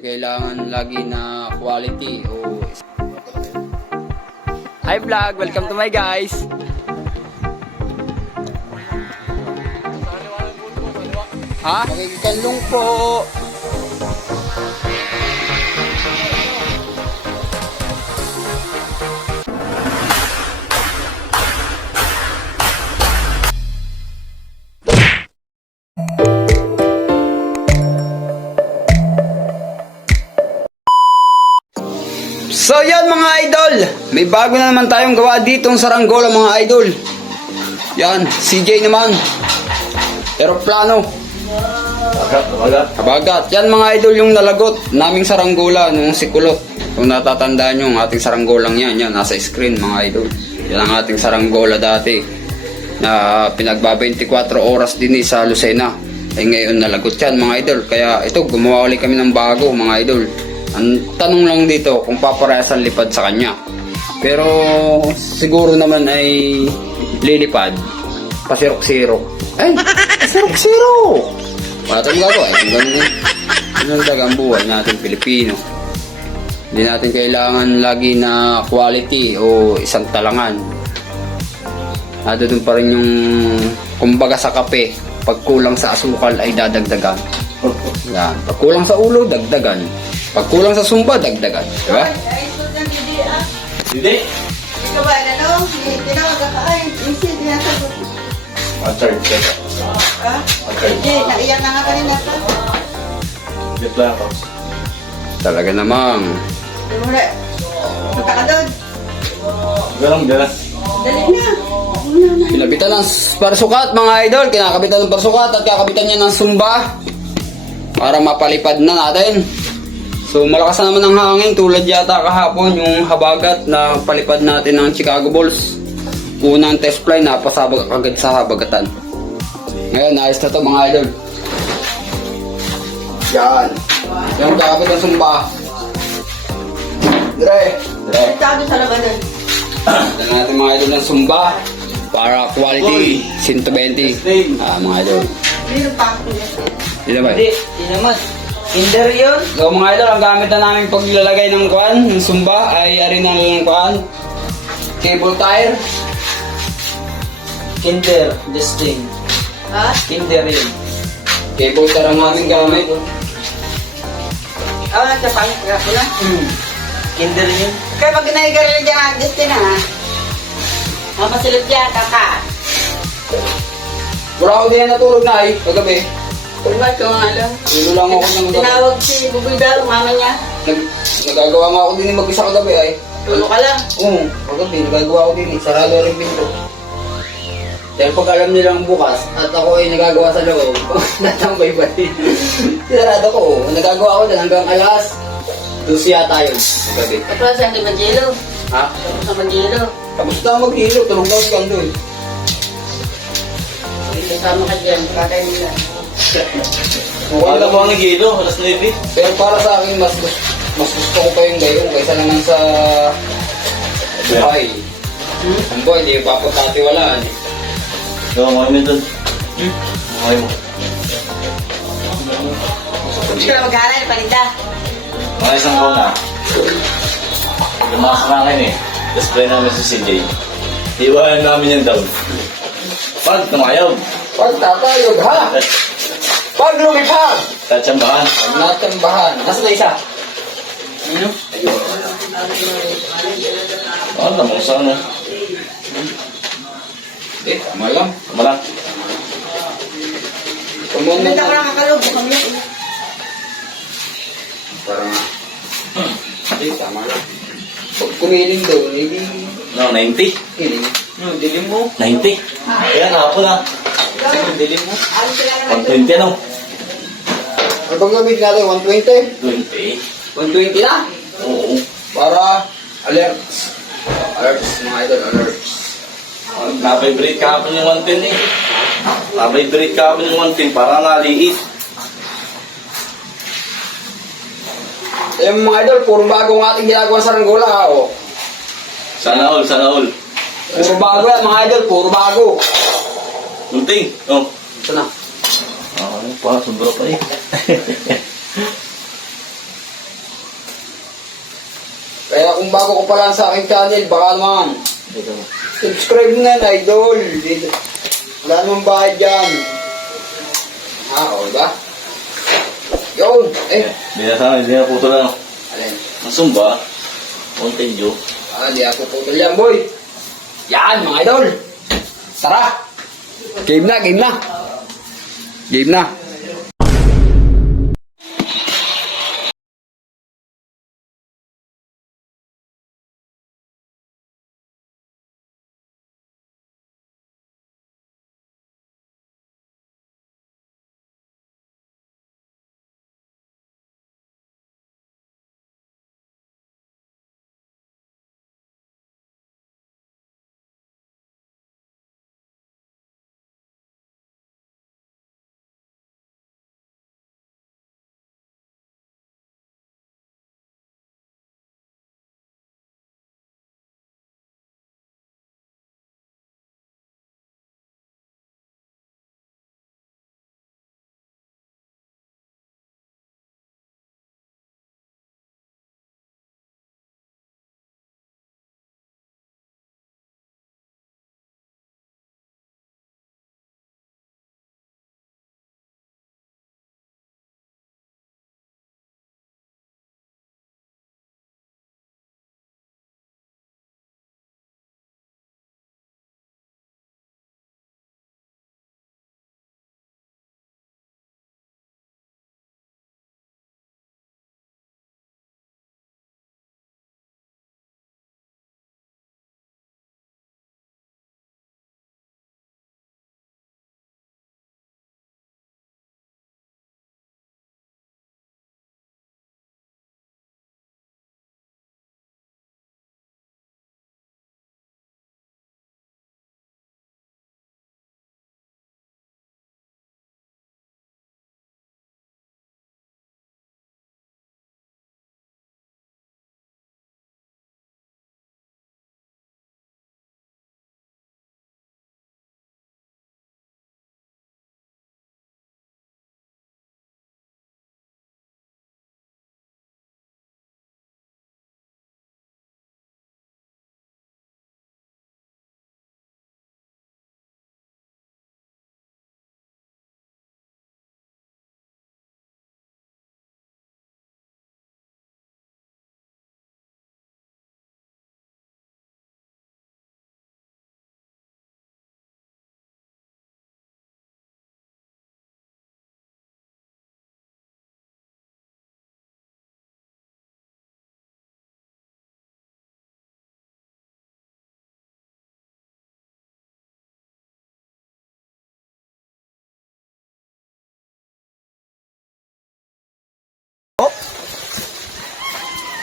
Kailangan lagi na quality o... Hi vlog! Welcome to my guys! Ha? Magkikanlong po! So yan mga idol, may bago na naman tayong gawa ditong saranggola mga idol. Yan, CJ naman. Aeroplano. Habagat. Yan mga idol yung nalagot naming saranggola nung sikulot. Kung natatandaan nyo ang ating saranggolang yan, nasa screen mga idol. Yan ang ating saranggola dati na pinagba 24 oras din sa Lucena. Eh ngayon nalagot yan mga idol. Kaya ito, gumawa ulit kami ng bago mga idol. Ang tanong lang dito kung paparehas ang lipad sa kanya. Pero siguro naman ay lilipad. Pasirok-sirok. Ay! Pasirok-sirok! Wala tayong gagawa. Ganun talaga ang buhay natin Pilipino. Hindi natin kailangan lagi na quality o isang talangan. Doon pa rin yung kumbaga sa kape. Pag kulang sa asukal ay dadagdagan. Yan. Pag kulang sa ulo, dagdagan. Pag kulang sa sumpa, dagdagan. Diba? Hindi. Ikaw ba, ano? Tinawag ka ay, isip niya sagot. Matard ka. Ha? Hindi, naiyak na nga kanina ka. Bit lang ako. Talaga namang. Di mo na. Punta ka doon. Ganun, ganun. Dali na. Pinabitan ng parsukat mga idol. Kinakabitan ng parsukat at kakabitan niya ng sumba. Para mapalipad na natin. So malakas na naman ang hangin tulad yata kahapon yung habagat na palipad natin ng Chicago Bulls. Unang test fly napasabag agad sa habagatan. Ngayon ayos na to mga idol. Yan. Yung kakabit ng sumba. Dire. Sabi sa labanan. Dala natin mga idol ng sumba. Para quality 120. Mga idol. Meron pa ako niya. Hindi naman. Hindi naman. Kinder yun. So mga idol, ang gamit na namin paglalagay ng kuan, ng sumba ay ari na lang kuan. Cable tire. Kinder, this thing. Ha? Kinder yun. Cable tire ang aming gamit. Ako nagkapangit ka ko na. Kinder yun. Kaya pag naigarili dyan ang destiny na ha. Mapasilip dyan, kaka. Wala ako din natulog na ay, kagabi. Kung ba't ko nga lang. Dito lang ako ng Tinawag si Buboy Daro, mama niya. Nagagawa nga ako din mag-isa kagabi ay. Tulo ka lang. Oo, kagabi, nagagawa ako din. Sarado rin pinto. Dahil pag alam nilang bukas at ako ay nagagawa sa loob, natambay ba din? Sarado ko, nagagawa ako din hanggang alas 12 yata yun. Kagabi. Tapos ang di Manjelo. Ha? Tapos ang Manjelo. Tapos na mag-hilo, tulog daw siya doon. Kasama ka dyan, kakay nila. Wala mo ang nagilo, alas 9. Pero para sa akin, mas gusto ko pa yung gayon kaysa naman sa buhay. Ang buhay, hindi yung papagkatiwalaan. Gawa mo yun doon. Okay mo. Hindi ko na mag-aaral, paninda. Mga isang buwan na. Lumakas na akin eh. Display namin si CJ. Iwanan namin yung down. Pag tumayog. Pag tatayog, ha? Pag lumipad! Tatsambahan. Pag natambahan. Nasaan na isa? Ano? Ano mo sa ano? Hindi, tama lang. Malak. Tumong Hindi ko nakakalog, bukang niya. Parang nga. Hindi, tama lang. Pag kumiling doon, hindi... No, 90. Kiling. Dilim mo. 90. Ayan, ako na. Dilim mo. 120 ano? Ano bang gawin natin? 120? 20. 120 na? Oo. Para alerts. Alerts, mga idol, alerts. Nabibrate kahapon yung 110 eh. Nabibrate kahapon yung 110 para naliit. Yung mga idol, puro bago ang ating ginagawa sa Ranggola, ha, o. Sana all, sana all. Puro bago yan, mga idol, puro bago. Munting. Oh. Ito na. Ano pa, sobra pa eh. Kaya kung bago ko pa lang sa aking channel, baka naman, subscribe mo na yan, idol. Wala namang bayad dyan. O, diba? Yun, Hindi na puto lang. Alin? Masumba. Mountain Dew. Di ako putol yan, boy. Yan, mga idol. Tara. Game na, game na. Game na.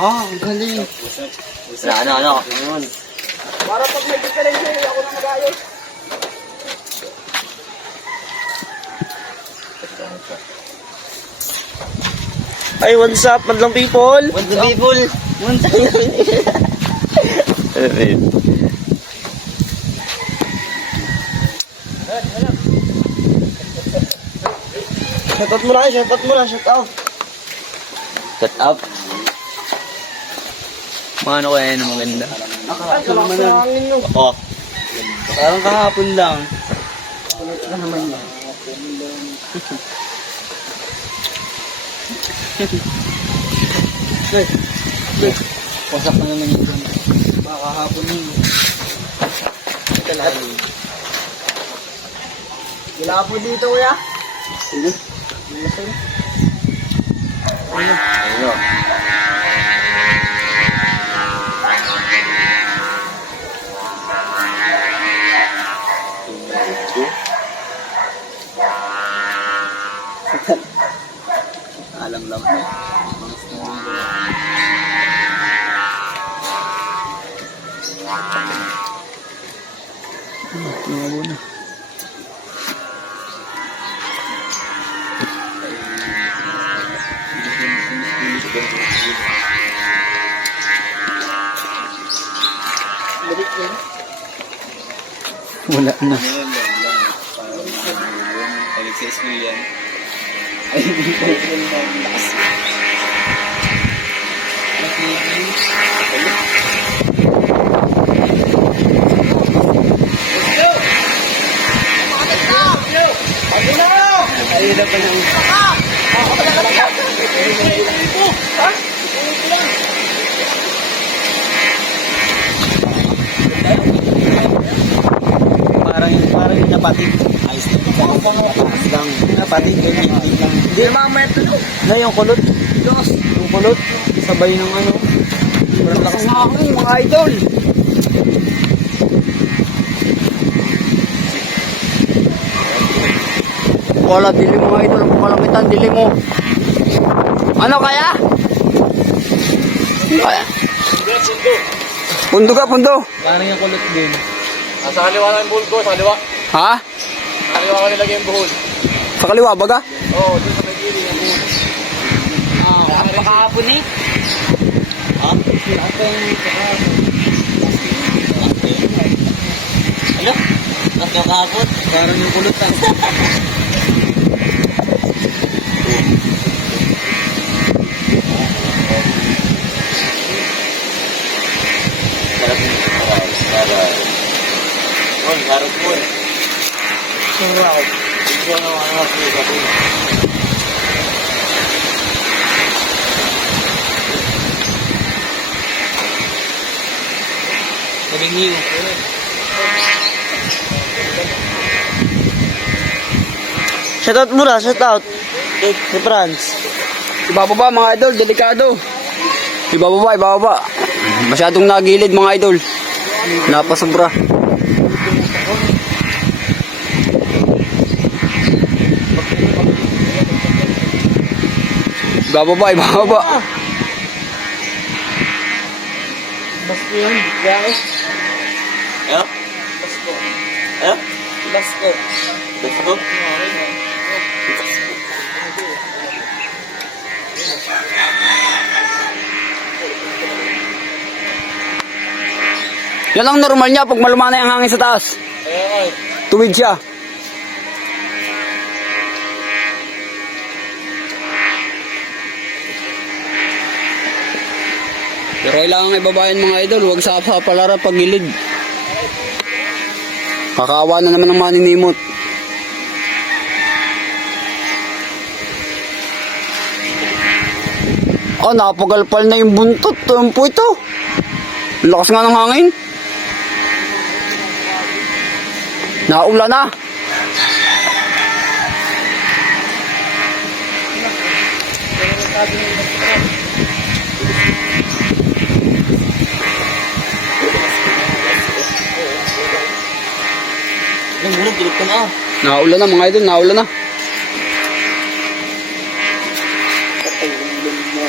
Ang galing. Ano? Para pag may diferensya, ako na mag-ayos. Ay, what's up, madlang people? What's up, people? What's up? Shoutout mo na, shout out. Shut up. Mano kaya yun ang maganda? Oo. Parang kahapon lang. Wasak na naman yun. Kahapon yun. Ito lahat. Wala po dito, kuya. Sino? Ano? Alam lang. Tumabo na. Wala na. Balik sa school yan. Ay, hindi ko yung lakas. Ayun na pa lang. Parang yung napatid. Ayos na. Ayos lang. Napatid, ganyan lang. Hindi na mamaya tulog. Na yung kulot. Yung kulot. Sabay ng ano. Parang lakas na ako mga idol. Wala, dili mo mga idol. Kalangitan, dili mo. Ano kaya? Ano kaya? Pundo ka, pundo. Parang yung kulot din. Sa kaliwa lang yung buhol ko, sa kaliwa. Ha? Sa kaliwa ko nilagay yung buhol. Sa kaliwa, baga? Oo, doon sa may gili yung buhol. Pakahapon eh. Ha? Ano? Bakit kahapon? Parang yung kulot lang. Harap mo eh. Sarap. Ito na mga nakakita ko. Sabing niyo. Shoutout muna, shoutout. Si Franz. Ibababa mga idol, delikado. Ibababa, ibababa. Masyadong nagilid mga idol. Napasobra. Ibababa, ibababa. Basko yun, guys. Ano? Ano? Basko. Basko? Yan ang normal niya pag malumanay ang hangin sa taas. Ay, Tuwid siya. Pero kailangan ibabayan mga idol, huwag sa palara pag gilid. Kakaawa na naman ng maninimot. Oh, nakapagalpal na yung buntot. Tumpo ito. Lakas nga ng hangin. Naula na. Yung bulog, tulog ka na. Naula na mga idol, naula na.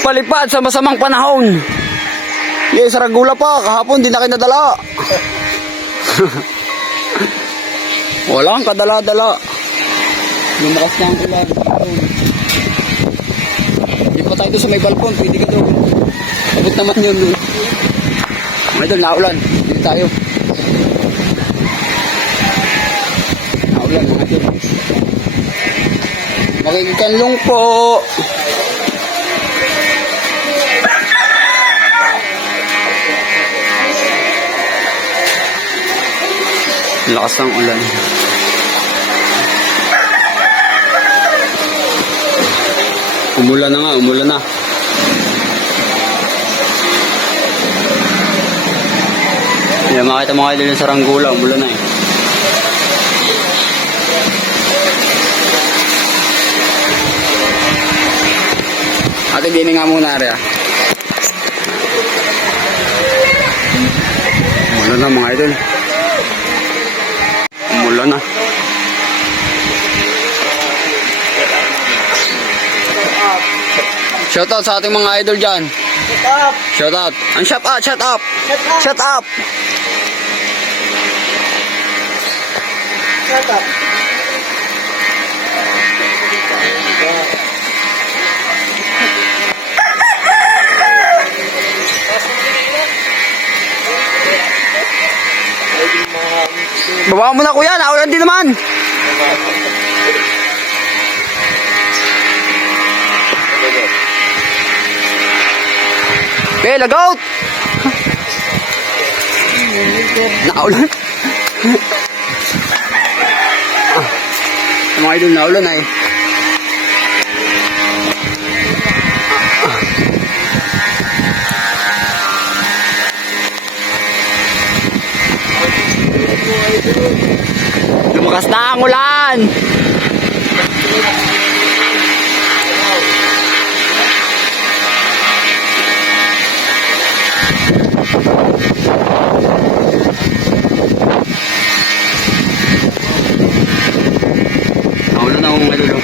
Palipad sa masamang panahon. Yes, Saragula pa. Kahapon, di na kayo nadala. Wala kang kadala-dala. Lumakas na ang ulan. Di pa tayo doon sa may balkon. Pwede ka doon. Abot naman yun doon. Mga idol, naulan. Dito tayo. Naulan, mga idol. Makikikanlong po. Lakas ng ulan. Umulan na nga, umulan na. Yan, makita mga idol yung Saranggola, umulan na eh. Ate, dini nga muna, Arya. Umulan na mga idol. Umulan na. Shoutout sa ating mga idol dyan. Shut up! Shoutout. Ang shut up, shut up. Shut up! Shut up. Shut up! Baba mo na kuya, naulan din naman. Okay, lagout! Naulan. Mga idol, naulan ay. Lumakas na ang ulan! Naulan na akong idol.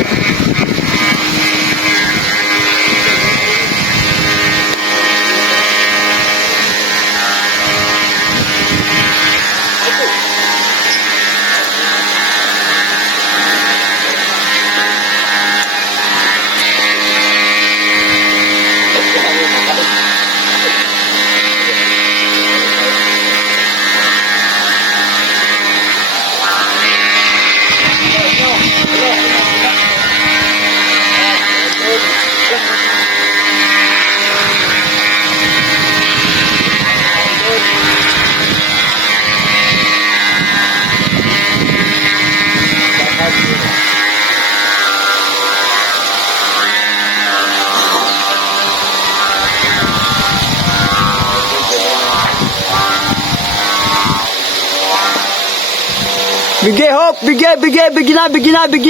Bigay, hop! Bigay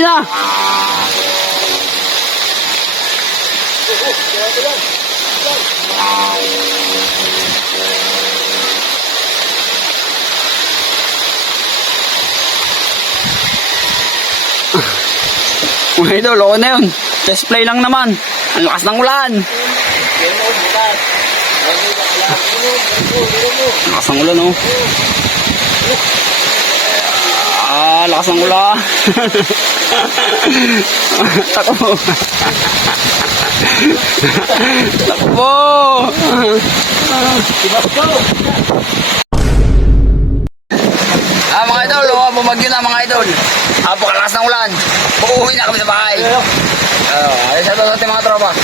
na! Mga idol, okay na yun. Test play lang naman. Ang lakas ng ulan. Lakas ng ulan, oh. Lakas ng ulan. Takbo. Takbo. Mga idol, bumagyo na mga idol. Napakalakas ng ulan. Uuwi na kami sa bahay. Ayos na ito sa ating mga tropa.